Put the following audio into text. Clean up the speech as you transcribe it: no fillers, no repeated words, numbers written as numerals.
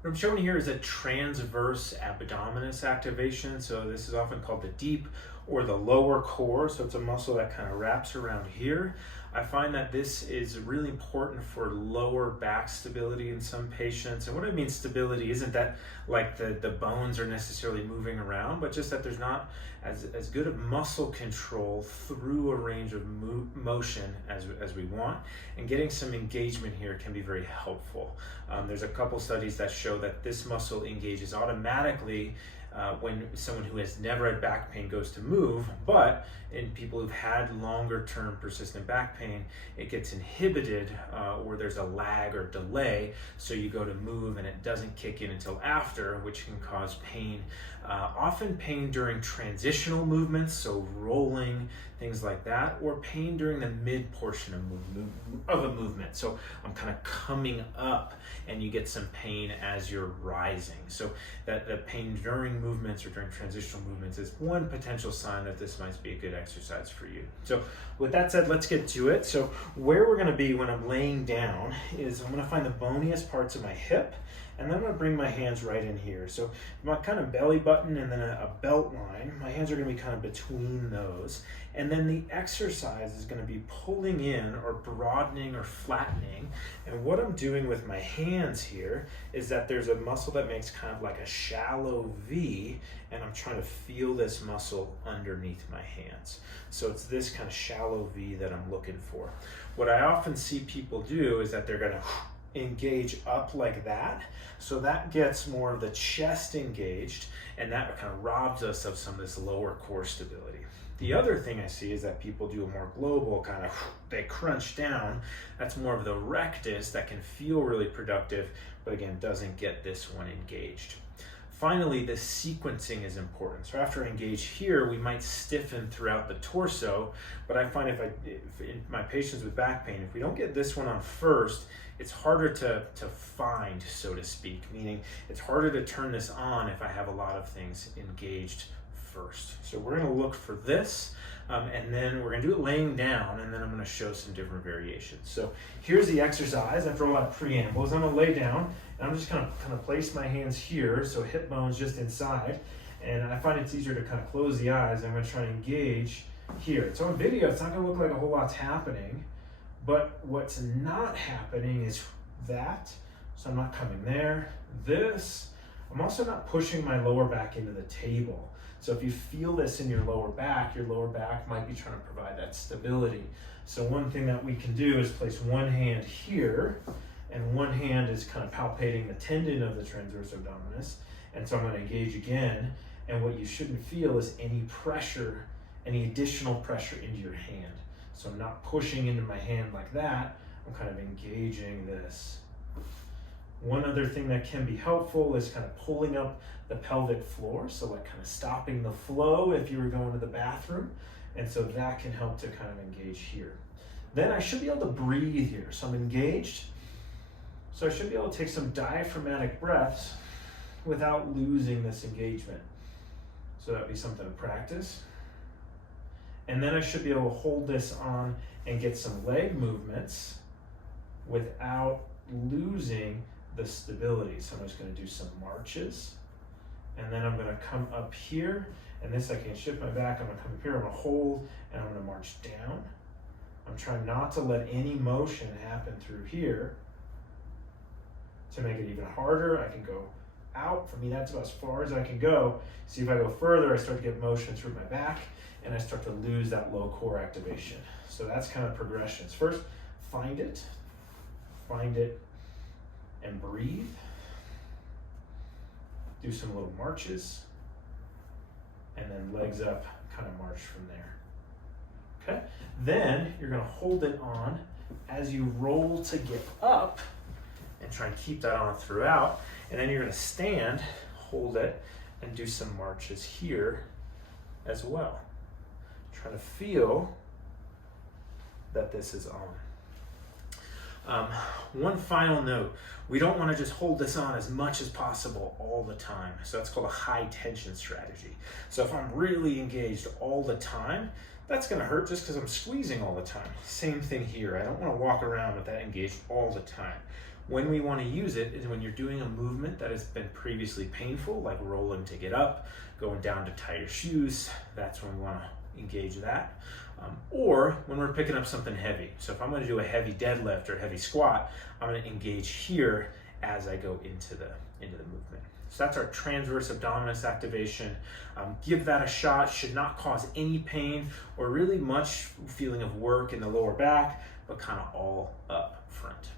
What I'm showing here is a transverse abdominis activation. So this is often called the deep or the lower core. So it's a muscle that kind of wraps around here. I find that this is really important for lower back stability in some patients. And what I mean stability isn't that like the bones are necessarily moving around, but just that there's not as good of muscle control through a range of motion as we want. And getting some engagement here can be very helpful. There's a couple studies that show that this muscle engages automatically when someone who has never had back pain goes to move, but in people who've had longer term persistent back pain, it gets inhibited or there's a lag or delay, so you go to move and it doesn't kick in until after, which can cause pain. Often pain during transitional movements, so rolling, things like that, or pain during the mid portion of a movement. So I'm kind of coming up and you get some pain as you're rising. So that the pain during movements or during transitional movements is one potential sign that this might be a good exercise for you. So with that said, let's get to it. So where we're gonna be when I'm laying down is I'm gonna find the boniest parts of my hip, and then I'm gonna bring my hands right in here. So my kind of belly button and then a belt line, my hands are gonna be kind of between those. And then the exercise is gonna be pulling in or broadening or flattening. And what I'm doing with my hands here is that there's a muscle that makes kind of like a shallow V, and I'm trying to feel this muscle underneath my hands. So it's this kind of shallow V that I'm looking for. What I often see people do is that they're gonna engage up like that. So that gets more of the chest engaged, and that kind of robs us of some of this lower core stability. The other thing I see is that people do a more global kind of, they crunch down. That's more of the rectus that can feel really productive, but again, doesn't get this one engaged. Finally, the sequencing is important. So after I engage here, we might stiffen throughout the torso, but I find if in my patients with back pain, if we don't get this one on first, it's harder to find, so to speak, meaning it's harder to turn this on if I have a lot of things engaged first. So we're gonna look for this, and then we're gonna do it laying down, and then I'm gonna show some different variations. So here's the exercise after all that preamble. I'm gonna lay down, and I'm just gonna kind of place my hands here, so hip bone's just inside, and I find it's easier to kind of close the eyes. I'm gonna try to engage here. So on video, it's not gonna look like a whole lot's happening, but what's not happening is that. So I'm not coming there. This, I'm also not pushing my lower back into the table. So if you feel this in your lower back might be trying to provide that stability. So one thing that we can do is place one hand here, and one hand is kind of palpating the tendon of the transverse abdominis. And so I'm going to engage again. And what you shouldn't feel is any pressure, any additional pressure into your hand. So I'm not pushing into my hand like that. I'm kind of engaging this. One other thing that can be helpful is kind of pulling up the pelvic floor, so like kind of stopping the flow if you were going to the bathroom, and so that can help to kind of engage here. Then I should be able to breathe here, so I'm engaged, so I should be able to take some diaphragmatic breaths without losing this engagement. So that'd be something to practice. And then I should be able to hold this on and get some leg movements without losing the stability. So I'm just going to do some marches, and then I'm going to come up here, and this I can shift my back. I'm going to come up here, I'm going to hold, and I'm going to march down. I'm trying not to let any motion happen through here. To make it even harder, I can go out. For me, that's about as far as I can go. See, if I go further, I start to get motion through my back, and I start to lose that low core activation. So that's kind of progressions. First, find it, and breathe. Do some little marches, and then legs up, kind of march from there. Okay? Then you're going to hold it on as you roll to get up, and try and keep that on throughout. And then you're going to stand, hold it, and do some marches here as well. Try to feel that this is on. One final note, we don't want to just hold this on as much as possible all the time. So that's called a high tension strategy. So if I'm really engaged all the time, that's going to hurt just because I'm squeezing all the time. Same thing here. I don't want to walk around with that engaged all the time. When we want to use it is when you're doing a movement that has been previously painful, like rolling to get up, going down to tie your shoes. That's when we want to engage that. Or when we're picking up something heavy. So if I'm going to do a heavy deadlift or a heavy squat, I'm going to engage here as I go into the movement. So that's our transverse abdominis activation. Give that a shot. Should not cause any pain or really much feeling of work in the lower back, but kind of all up front.